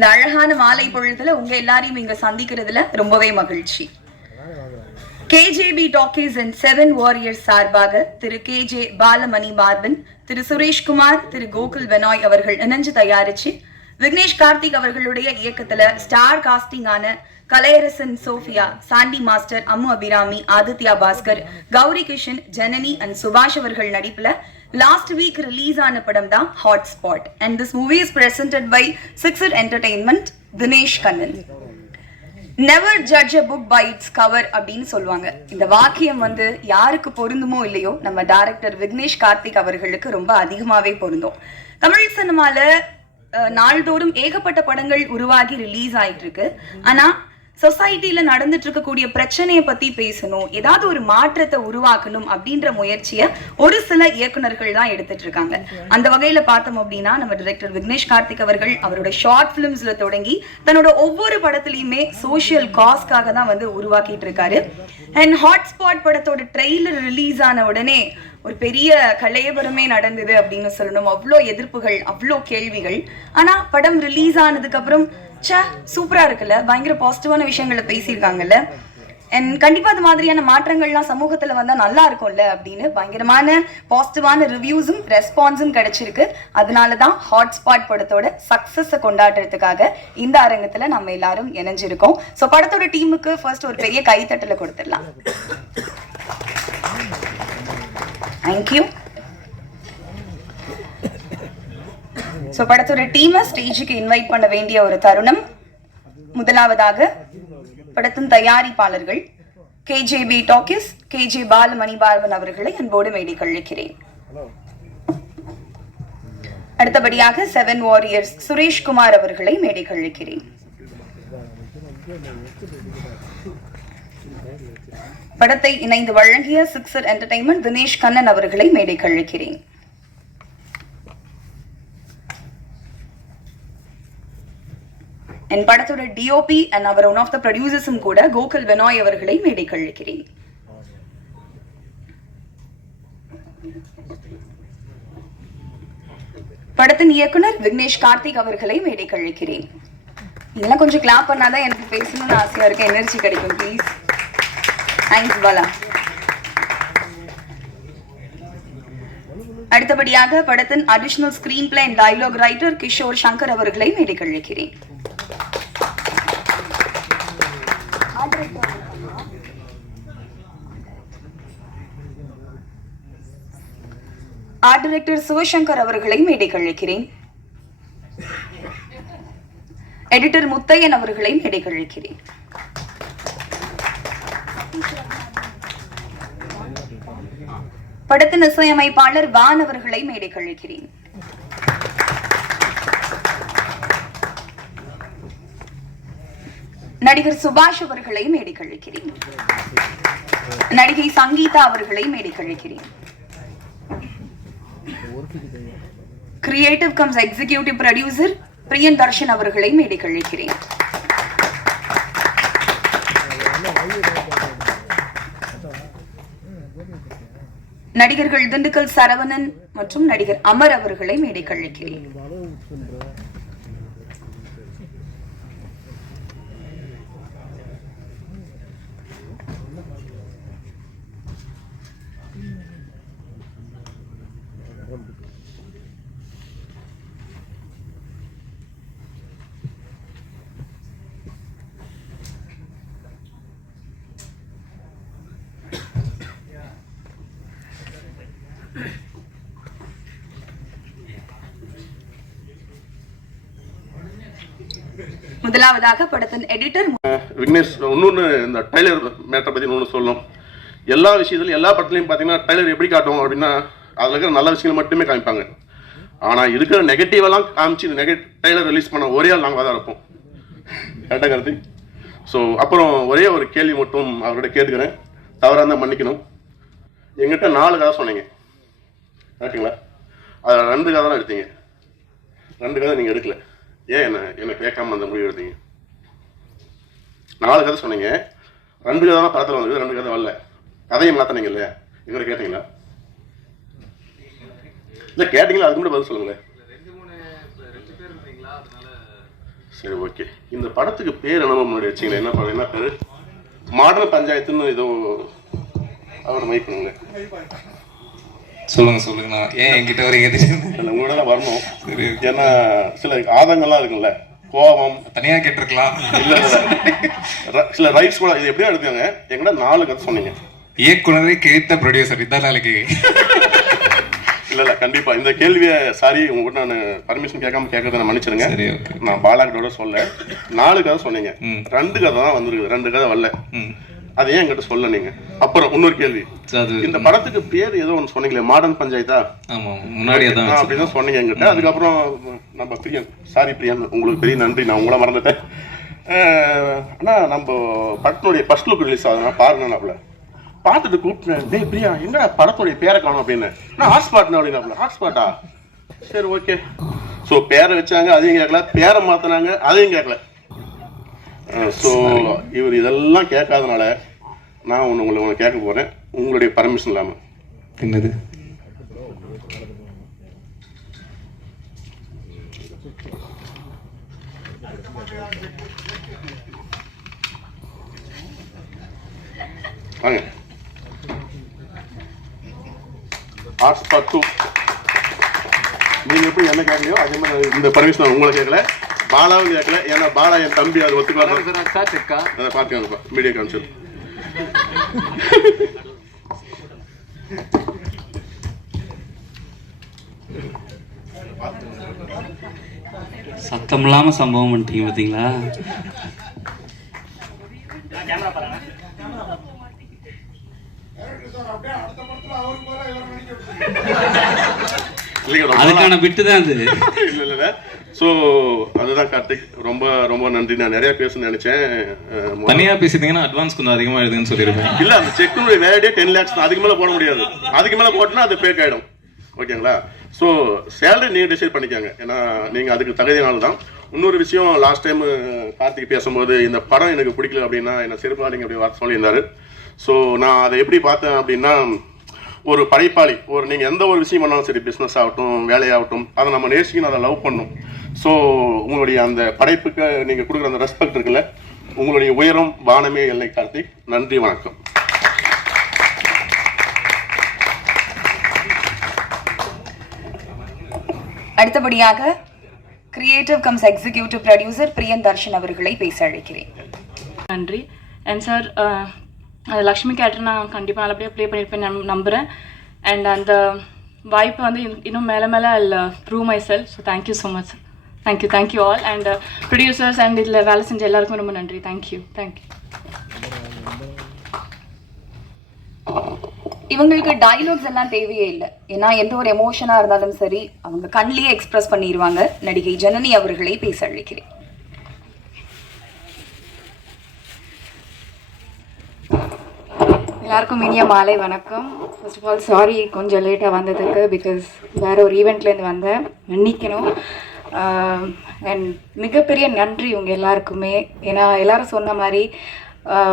இந்த அழகான மாலை பொழுதுல உங்க எல்லாரையும் இங்க சந்திக்கிறதுல ரொம்பவே மகிழ்ச்சி. KJB டாக்கீஸ் அண்ட் 7 வாரியர்ஸ் சார்பாக திரு KJ பாலமணி பார்பன், திரு சுரேஷ்குமார், திரு கோகுல் பெனாய் அவர்கள் இணைஞ்சு தயாரிச்சு விக்னேஷ் கார்த்திக் அவர்களுடைய இயக்கத்துல ஸ்டார் காஸ்டிங் ஆன Kalaiyarasan, Sophia, Sandy master, Ammu Abhirami, Aditya Bhaskar, Gauri Kishan, Janani and Subash அவர்கள் நடிப்புல லாஸ்ட் வீக் ரிலீஸ் ஆன படம் தான் Hotspot. And this movie is presented by Sixer Entertainment, Dinesh Kannan. Never judge a book by its cover அப்படின்னு சொல்லுவாங்க. இந்த வாக்கியம் யாருக்கு பொருந்துமோ இல்லையோ நம்ம டைரக்டர் விக்னேஷ் கார்த்திக் அவர்களுக்கு ரொம்ப அதிகமாவே பொருந்தும். தமிழ் சினிமால நாள்தோறும் ஏகப்பட்ட படங்கள் உருவாகி ரிலீஸ் ஆயிட்டு இருக்கு. ஆனா சொசைட்டில நடந்துட்டு இருக்கக்கூடிய பிரச்சனையை பத்தி பேசணும், ஏதாவது ஒரு மாற்றத்தை உருவாக்கணும் அப்படின்ற முயற்சியை ஒரு சில இயக்குனர்கள் தான் எடுத்துட்டு இருக்காங்க. அந்த வகையில பார்த்தோம் அப்படின்னா நம்ம டைரக்டர் விக்னேஷ் கார்த்திக் அவர்கள் அவரோட ஷார்ட் பிலிம்ஸ்ல தொடங்கி தன்னோட ஒவ்வொரு படத்துலயுமே சோசியல் காஸ்க்காக தான் உருவாக்கிட்டு இருக்காரு. அண்ட் ஹாட்ஸ்பாட் படத்தோட ட்ரெய்லர் ரிலீஸ் ஆன உடனே ஒரு பெரிய கலையபரமே நடந்தது அப்படின்னு சொல்லணும். அவ்வளோ எதிர்ப்புகள், அவ்வளோ கேள்விகள். ஆனா படம் ரிலீஸ் ஆனதுக்கு அப்புறம் சூப்பரா இருக்குல்ல, பயங்கர பாசிட்டிவான விஷயங்களை பேசியிருக்காங்கல்ல, அண்ட் கண்டிப்பா அது மாதிரியான மாற்றங்கள்லாம் சமூகத்துல வந்தா நல்லா இருக்கும்ல அப்படின்னு பயங்கரமான பாசிட்டிவான ரிவ்யூஸும் ரெஸ்பான்ஸும் கிடைச்சிருக்கு. அதனாலதான் ஹாட்ஸ்பாட் படத்தோட சக்சஸ கொண்டாடுறதுக்காக இந்த அரங்கத்துல நம்ம எல்லாரும் இணைஞ்சிருக்கோம். ஸோ படத்தோட டீமுக்கு ஃபர்ஸ்ட் ஒரு பெரிய கைத்தட்டல கொடுத்துடலாம். தேங்க்யூ. ஸோ படத்தோட டீமை ஸ்டேஜுக்கு இன்வைட் பண்ண வேண்டிய ஒரு தருணம். முதலாவதாக படத்தின் தயாரிப்பாளர்கள் KJB talkies KJ Balamani paraben அவர்களை அன்போடு மேடைக்கு அழைக்கிறேன். அடுத்தபடியாக 7 வாரியர்ஸ் சுரேஷ்குமார் அவர்களை மேடைக்கு அழைக்கிறேன். படத்தை இணைந்து வழங்கிய சிக்ஸர் என்டர்டெயின்மெண்ட் தினேஷ் கண்ணன் அவர்களை மேடைக்கு அழைக்கிறேன். என் படத்தோட DOP அண்ட் அவர் ஒன் ஆஃப் த ப்ரொடியூசர்ஸும் கூட கோகுல் பெனாய் அவர்களை மேடைக்கு அழைக்கிறேன். படத்தின் இயக்குனர் விக்னேஷ் கார்த்திக் அவர்களை மேடைக்கு அழைக்கிறேன். இதெல்லாம் கொஞ்சம் கிளாப் பண்ணாதான் எனக்கு பேசணும்னு ஆசையா இருக்கு, எனர்ஜி கிடைக்கும். ப்ளீஸ். தேங்க்ஸ் பாலா. அடுத்தபடியாக படத்தின் additional screenplay and dialogue writer Kishore Shankar அவர்களை மேடைக்கு அழைக்கிறேன். ஆர்ட் டைரக்டர் சிவசங்கர் அவர்களை மேடைக்கு அழைக்கிறேன். எடிட்டர் முத்தையன் அவர்களை மேடைக்கு அழைக்கிறேன். படத்தின் இசையமைப்பாளர் வான் அவர்களை மேடைக்கு அழைக்கிறேன். நடிகர் சுபாஷ் அவர்களை மேடைக்கு அழைக்கிறேன். நடிகை சங்கீதா அவர்களை மேடைக்கு அழைக்கிறேன். கிரியேட்டிவ் கம்ஸ் எக்ஸிகியூட்டிவ் ப்ரொடியூசர் பிரியன் தர்ஷன் அவர்களை மேடைக்கு அழைக்கிறேன். நடிகர்கள் திண்டுக்கல் சரவணன் மற்றும் நடிகர் அமர் அவர்களை மேடைக்கு அழைக்கிறேன். முதலாவதாக படத்தின் எடிட்டர் விக்னேஷ். இன்னொன்று இந்த டைலர் மேட்டரை பற்றி ஒன்று சொல்லணும். எல்லா விஷயத்துலையும் எல்லா படத்துலையும் பார்த்தீங்கன்னா டைலர் எப்படி காட்டுவோம் அப்படின்னா அதில் இருக்கிற நல்ல விஷயங்கள் மட்டுமே காமிப்பாங்க. ஆனால் இருக்கிற நெகட்டிவெல்லாம் காமிச்சு டைலர் ரிலீஸ் பண்ண ஒரே ஆள் நாங்கள் தான் இருப்போம். கரெக்டாக கருத்து. ஸோ அப்புறம் ஒரே ஒரு கேள்வி மட்டும் அவர்கிட்ட கேட்டுக்கிறேன், தவறாக இருந்தால் மன்னிக்கணும். எங்கிட்ட 4 கதை சொன்னீங்க கரெக்டுங்களா? அதில் 2 கதை தான் எடுத்தீங்க. 2 கதை நீங்கள் எடுக்கல. ஏன் என்ன கேட்காம அந்த முடிவு எடுத்தீங்க? 4 கதை சொன்னீங்க, 2 கதை தான் படத்தில் வந்தது, 2 கதை வரல. கதையை மாற்றினீங்க இல்லையா? எங்களை கேட்டீங்களா? இல்லை கேட்டீங்களா? அதுக்கு கூட பதில் சொல்லுங்களேன். சரி, ஓகே. இந்த படத்துக்கு பேர் என்னமோ முன்னாடி வச்சிங்களேன், என்ன படம், என்ன பேர்? மாடர்ன் பஞ்சாயத்துன்னு ஏதோ அவர் மைக் பண்ணுங்க. சொல்லுங்க. நான் ஏன் என்கிட்ட வரீங்க தெரியும்? இல்லை, உங்களோட தான் வரணும். சரி, ஏன்னா சில ஆதங்கள்லாம் இருக்குல்ல, கோபம் தனியாக கேட்டிருக்கலாம். இல்லை சில ரைட்ஸ் கூட இது எப்படியா எடுத்தாங்க. எங்கிட்ட 4 கதை சொன்னீங்க. இயக்குனரை கிழித்த ப்ரொடியூசர் இதான் நாளைக்கு. இல்லை கண்டிப்பா இந்த கேள்வியை சாரி உங்ககிட்ட நான் பர்மிஷன் கேட்கறத நான் மன்னிச்சிருங்க. சரி, ஓகே. நான் பாலாக்கிட்டோட சொல்ல 4 கதை சொன்னீங்க, 2 கதை தான் வந்திருக்குது, 2 கதை வரல. அதை ஏன் என்கிட்ட சொல்ல நீங்க? அப்புறம் இன்னொரு கேள்வி, இந்த படத்துக்கு பேர் ஏதோ ஒன்று சொன்னீங்களே, மாடர்ன் பஞ்சாயத்தா? ஆமா, முன்னாடியே தான் அப்படிதான் சொன்னீங்க என்கிட்ட. அதுக்கப்புறம் நம்ம பிரியன், சாரி பிரியன், உங்களுக்கு பெரிய நன்றி, நான் உங்களை மறந்துட்டேன். ஆனா நம்ம படத்தினுடைய ஃபர்ஸ்ட் லுக் ரிலீஸ் ஆகுதுன்னா பாருங்கன்னாப்ல, பார்த்துட்டு கூப்பிட்டேன், டேய் பிரியா எங்கடா படத்துடைய பேரை காணும் அப்படின்னு. நான் ஹாட்ஸ்பாட்னா அப்படின்னாப்ல. ஹாட்ஸ்பாட்டா? சரி, ஓகே. ஸோ பேரை வச்சாங்க, அதையும் கேட்கல, பேரை மாற்றினாங்க, அதையும் கேட்கல. ஸோ இவர் இதெல்லாம் கேட்காதனால நான் உங்களை கேட்க போகிறேன், உங்களுடைய பர்மிஷன் இல்லாமல். என்னது? வாங்க. ஹாட்ஸ்பாட் 2 நீங்க எப்படி என்ன கேட்கலையோ அதே மாதிரி இந்த பர்மிஷன் நான் உங்களை கேட்கல, பாலாவும் கேட்கல. ஏன்னா பாலா என் தம்பி, அது ஒத்துக்கலாம். அதை பார்த்துக்காங்கப்பா, மீடியா கவுன்சில். சத்தம் இல்லாம சம்பவம் பண்ணிட்டீங்க பார்த்தீங்களா? அதுக்கான பிட்டு தான் அது. இல்ல ஸோ அதுதான் கார்த்திக், ரொம்ப ரொம்ப நன்றி. நான் நிறைய பேசணும்னு நினைச்சேன். தனியா பேசிட்டீங்கன்னா அட்வான்ஸ் கொஞ்சம் அதிகமா எழுதுன்னு சொல்லிருக்கேன். இல்ல, அந்த செக்குடைய வேலையே 10 lakhs தான், அதுக்கு மேல போட முடியாது. அதுக்கு மேல போட்டோன்னா அது பேக் ஆயிடும். ஓகேங்களா? ஸோ சேலரி நீங்க டிசைட் பண்ணிக்காங்க, ஏன்னா நீங்க அதுக்கு தகுதியானது தான். இன்னொரு விஷயம், லாஸ்ட் டைம் கார்த்திக் பேசும்போது இந்த படம் எனக்கு பிடிக்கல அப்படின்னா என்ன செருப்பாளிங்க அப்படி வார்த்தை சொல்லியிருந்தாரு. ஸோ நான் அதை எப்படி பார்த்தேன் அப்படின்னா, ஒரு படைப்பாளி, நீங்கள் எந்த ஒரு விஷயம் பண்ணாலும் சரி, பிஸ்னஸ் ஆகட்டும், வேலையாகட்டும், அதை நம்ம நேசிக்கணும், அதை லவ் பண்ணணும். ஸோ உங்களுடைய அந்த படைப்புக்கு நீங்கள் கொடுக்குற அந்த ரெஸ்பெக்ட் இருக்குல்ல, உங்களுடைய உயரம் வானமே எல்லை கார்த்திக். நன்றி, வணக்கம். அடுத்தபடியாக கிரியேட்டிவ் கம்ஸ் எக்ஸிகியூட்டிவ் ப்ரொடியூசர் பிரியன் தர்ஷன் அவர்களை பேச அழைக்கிறேன். நன்றி. அண்ட் சார், லக்ஷ்மி கேரக்டர் நான் கண்டிப்பாக நல்லபடியாக ப்ளே பண்ணியிருப்பேன் நம்புகிறேன். அண்ட் அந்த வாய்ப்பு வந்து இன்னும் மேலே ஐ prove my self. So thank you so much sir. Thank you all. And producers and இதில் வேலை செஞ்ச எல்லாருக்கும் ரொம்ப நன்றி. தேங்க்யூ. இவங்களுக்கு டைலாக்ஸ் எல்லாம் தேவையே இல்லை, ஏன்னா எந்த ஒரு எமோஷனாக இருந்தாலும் சரி அவங்க கண்ணிலேயே எக்ஸ்பிரஸ் பண்ணிடுவாங்க. நடிகை ஜனனி அவர்களை பேச அழைக்கிறேன். எல்லாருக்கும் இனிய மாலை வணக்கம். ஃபர்ஸ்ட் ஆஃப் ஆல் சாரி கொஞ்சம் லேட்டாக வந்ததுக்கு, பிகாஸ் வேறு ஒரு ஈவெண்ட்லேருந்து வந்தேன், மன்னிக்கணும். அண்ட் மிகப்பெரிய நன்றி உங்கள் எல்லாருக்குமே. ஏன்னா எல்லோரும் சொன்ன மாதிரி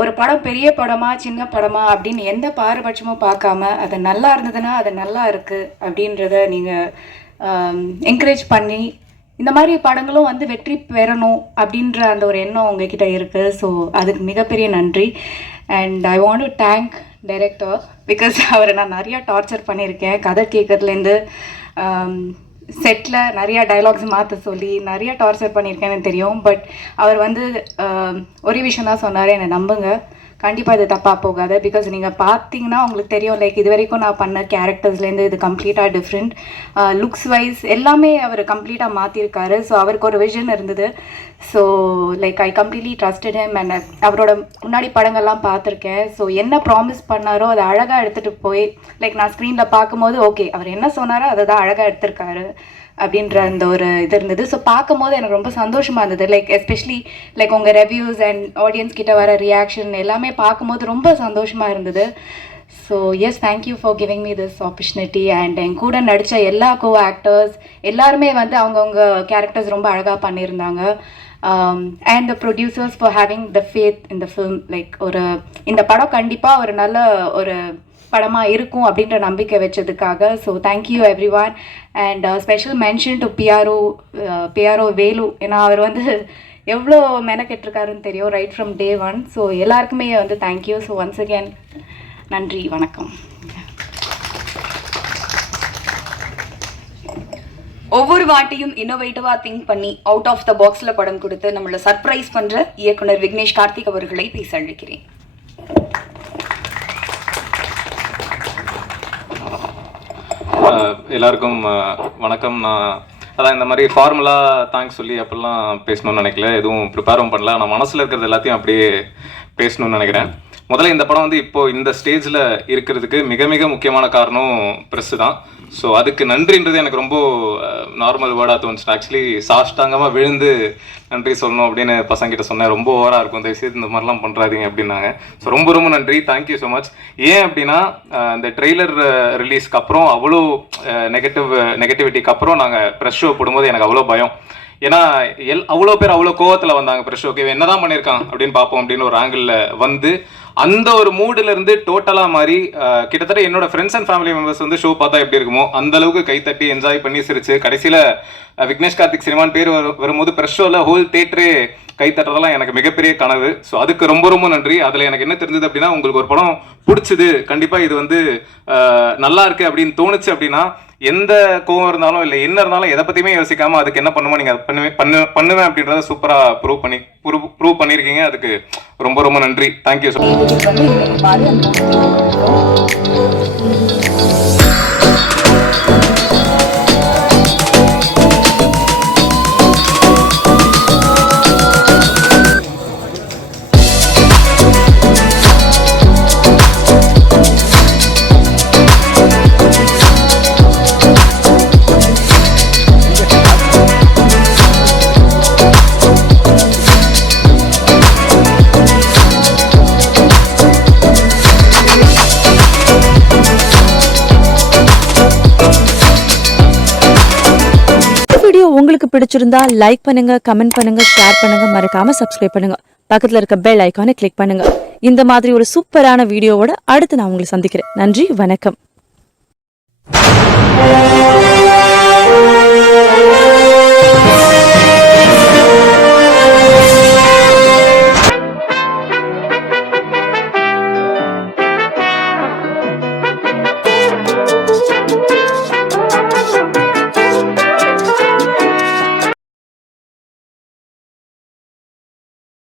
ஒரு படம் பெரிய படமா சின்ன படமா அப்படின்னு எந்த பாரபட்சமும் பார்க்காம அது நல்லா இருந்ததுன்னா அது நல்லா இருக்குது அப்படின்றத நீங்கள் என்கரேஜ் பண்ணி இந்த மாதிரி படங்களும் வந்து வெற்றி பெறணும் அப்படின்ற அந்த ஒரு எண்ணம் உங்ககிட்ட இருக்குது. ஸோ அதுக்கு மிகப்பெரிய நன்றி. And I want to thank director, because அவரை நான் நிறையா டார்ச்சர் பண்ணியிருக்கேன். கதை கேட்கறதுலேருந்து செட்டில் நிறையா டைலாக்ஸ் மாற்ற சொல்லி நிறையா டார்ச்சர் பண்ணியிருக்கேன்னு தெரியும். பட் அவர் வந்து ஒரே விஷயம் தான் சொன்னார், என்னை நம்புங்க, கண்டிப்பாக இது தப்பாக போகாது. பிகாஸ் நீங்கள் பார்த்தீங்கன்னா உங்களுக்கு தெரியும், லைக் இது வரைக்கும் நான் பண்ண கேரக்டர்ஸ்லேருந்து இது கம்ப்ளீட்டாக டிஃப்ரெண்ட். லுக்ஸ் வைஸ் எல்லாமே அவர் கம்ப்ளீட்டாக மாற்றிருக்காரு. ஸோ அவருக்கு ஒரு விஷன் இருந்தது. So like I completely trusted him. And அவரோட முன்னாடி படங்கள்லாம் பார்த்துருக்கேன். ஸோ என்ன ப்ராமிஸ் பண்ணாரோ அதை அழகாக எடுத்துகிட்டு போய் லைக் நான் ஸ்க்ரீனில் பார்க்கும்போது ஓகே அவர் என்ன சொன்னாரோ அதை தான் அழகாக எடுத்திருக்காரு அப்படின்ற அந்த ஒரு இது இருந்தது. ஸோ பார்க்கும்போது எனக்கு ரொம்ப சந்தோஷமாக இருந்தது. லைக் எஸ்பெஷலி லைக் உங்கள் ரெவ்யூஸ் அண்ட் ஆடியன்ஸ் கிட்ட வர ரியாக்ஷன் எல்லாமே பார்க்கும்போது ரொம்ப சந்தோஷமாக இருந்தது. So yes, thank you for giving me this opportunity. And என் கூட நடித்த எல்லா கோ ஆக்டர்ஸ் எல்லாருமே வந்து அவங்கவுங்க கேரக்டர்ஸ் ரொம்ப அழகாக பண்ணியிருந்தாங்க. And the producers for having the faith in the film. Like இந்த படம் கண்டிப்பாக ஒரு நல்ல ஒரு படமாக இருக்கும் அப்படின்ற நம்பிக்கை வச்சதுக்காக. So thank you everyone. And special mention to PRO Velu. ஏன்னா அவர் வந்து எவ்வளோ மெனக்கெட்டிருக்காருன்னு தெரியும் right from day one. So எல்லாருக்குமே வந்து தேங்க்யூ. ஸோ ஒன்ஸ் அகேன் நன்றி, வணக்கம். ஒவ்வொரு வாட்டியும் இன்னோவேட்டிவா திங்க் பண்ணி அவுட் ஆஃப் த பாக்ஸ்ல படம் கொடுத்து நம்மள சர்ப்ரைஸ் பண்ற இயக்குனர் விக்னேஷ் கார்த்திக் அவர்களை பேச அழைக்கிறேன். எல்லாருக்கும் வணக்கம். நான் அதான் இந்த மாதிரி ஃபார்முலா தேங்க்ஸ் சொல்லி அப்படிலாம் பேசணும்னு நினைக்கல, எதுவும் ப்ரிப்பேரும் பண்ணல. நான் மனசில் இருக்கிறது எல்லாத்தையும் அப்படியே பேசணும்னு நினைக்கிறேன். முதல்ல இந்த படம் வந்து இப்போது இந்த ஸ்டேஜில் இருக்கிறதுக்கு மிக மிக முக்கியமான காரணம் ப்ரெஸ்ஸு தான். ஸோ அதுக்கு நன்றின்றது எனக்கு ரொம்ப நார்மல் வேர்டாக தோணுச்சு. ஆக்சுவலி சாஷ்டாங்கமாக விழுந்து நன்றி சொல்லணும் அப்படின்னு பசங்கிட்ட சொன்னேன். ரொம்ப ஓவராக இருக்கும், தயவுசெய்து இந்த மாதிரிலாம் பண்ணுறாதீங்க அப்படின்னாங்க. ஸோ ரொம்ப ரொம்ப நன்றி, தேங்க்யூ ஸோ மச். ஏன் அப்படின்னா இந்த ட்ரெய்லர் ரிலீஸ்க்கு அப்புறம் அவ்வளோ நெகட்டிவிட்டிக்கு அப்புறம் நாங்கள் ப்ரெஸ் ஷோ போடும்போது எனக்கு அவ்வளோ பயம். ஏன்னா அவ்வளோ பேர் அவ்வளோ கோவத்தில் வந்தாங்க ப்ரெஷ் ஷோக்கு, என்னதான் பண்ணியிருக்கான் அப்படின்னு பார்ப்போம் அப்படின்னு ஒரு ஆங்கிளில் வந்து அந்த ஒரு மூடில் இருந்து டோட்டலாக மாதிரி கிட்டத்தட்ட என்னோட ஃப்ரெண்ட்ஸ் அண்ட் ஃபேமிலி மெம்பர்ஸ் வந்து ஷோ பார்த்தா எப்படி இருக்குமோ அந்த அளவுக்கு கைத்தட்டி என்ஜாய் பண்ணி சிரிச்சு கடைசியில் விக்னேஷ் கார்த்திக் சினிமான் பேர் வரும்போது ப்ரெஷ் ஷோவில் ஹோல் தேட்டரே கைத்தட்டுறதெல்லாம் எனக்கு மிகப்பெரிய கனவு. ஸோ அதுக்கு ரொம்ப ரொம்ப நன்றி. அதில் எனக்கு என்ன தெரிஞ்சது அப்படின்னா, உங்களுக்கு ஒரு படம் பிடிச்சிது, கண்டிப்பாக இது வந்து நல்லா இருக்கு அப்படின்னு தோணுச்சு அப்படின்னா எந்த கோவம் இருந்தாலும் இல்லை என்ன இருந்தாலும் எதை பற்றியுமே யோசிக்காமல் அதுக்கு என்ன பண்ணுமோ நீங்கள் பண்ணுவேன் அப்படின்றத சூப்பராக ப்ரூவ் பண்ணியிருக்கீங்க. அதுக்கு ரொம்ப ரொம்ப நன்றி, தேங்க்யூ ஸோ மச். உங்களுக்கு பிடிச்சிருந்தா லைக் பண்ணுங்க, கமெண்ட் பண்ணுங்க, ஷேர் பண்ணுங்க, மறக்காம சப்ஸ்கிரைப் பண்ணுங்க. பக்கத்துல இருக்க பெல் ஐகானை கிளிக் பண்ணுங்க. இந்த மாதிரி ஒரு சூப்பரான வீடியோவோட அடுத்து நான் உங்களை சந்திக்கிறேன். நன்றி, வணக்கம்.